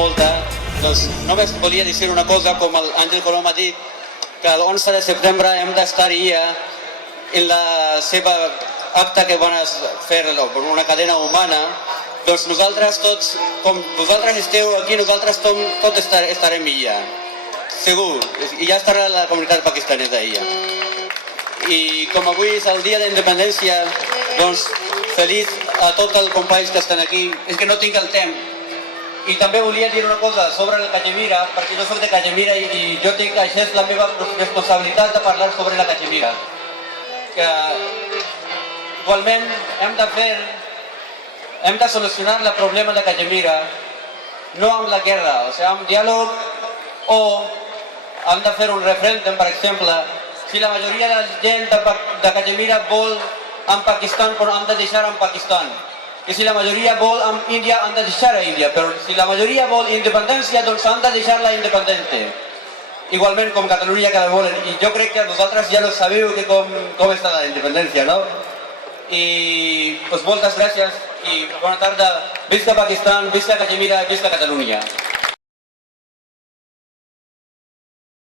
molta. Doncs només volia dir una cosa, com l'Àngel Colom ha dit, que l'11 de setembre hem d'estar-hi en la seva acte que van fer una cadena humana. Doncs nosaltres tots, com vosaltres esteu aquí, nosaltres tots estarem allà, segur, i ja estarà la comunitat pakistanesa allà. I com avui és el dia d'independència, doncs feliç a tots els companys que estan aquí. És que no tinc el temps. I també volia dir una cosa sobre el Cachemira, perquè jo soc de Cachemira i jo tinc, això és la meva responsabilitat de parlar sobre la Cachemira. Que igualment hem de solucionar el problema de Cachemira, no amb la guerra, o sigui, amb diàleg, o hem de fer un referèndum, per exemple. Si la majoria de la gent de Cachemira vol en Pakistan, però han de deixar en Pakistan. I si la majoria vol en Índia, han de deixar a Índia. Però si la majoria vol independència, doncs han de deixar-la independente. Igualment com Catalunya que la volen. I jo crec que vosaltres ja no sabeu com està la independència, no? I doncs moltes gràcies i bona tarda. Visca Pakistan, visca Cachemira, visca Catalunya.